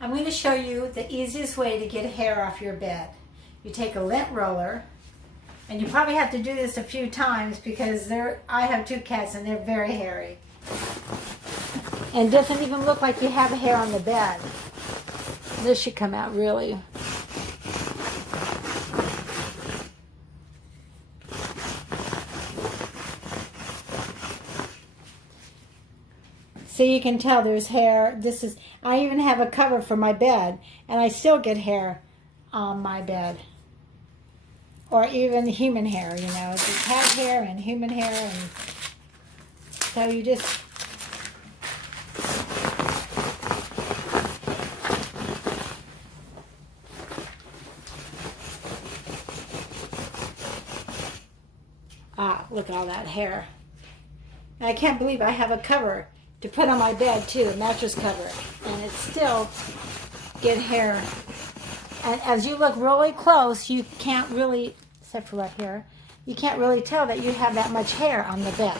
I'm going to show you the easiest way to get hair off your bed. You take a lint roller, and you probably have to do this a few times because I have two cats and they're very hairy. And it doesn't even look like you have hair on the bed. This should come out really. So you can tell there's hair. I even have a cover for my bed, and I still get hair on my bed. Or even human hair, you know. There's cat hair and human hair, and so you just look at all that hair. And I can't believe I have a cover to put on my bed too, a mattress cover, and it still get hair. And as you look really close, you can't really, except for right here, you can't really tell that you have that much hair on the bed.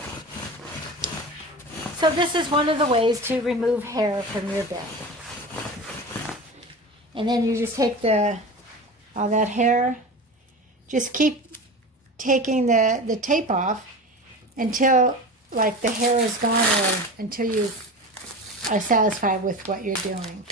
So this is one of the ways to remove hair from your bed. And then you just take all that hair, just keep taking the tape off until like the hair is gone, or until you are satisfied with what you're doing.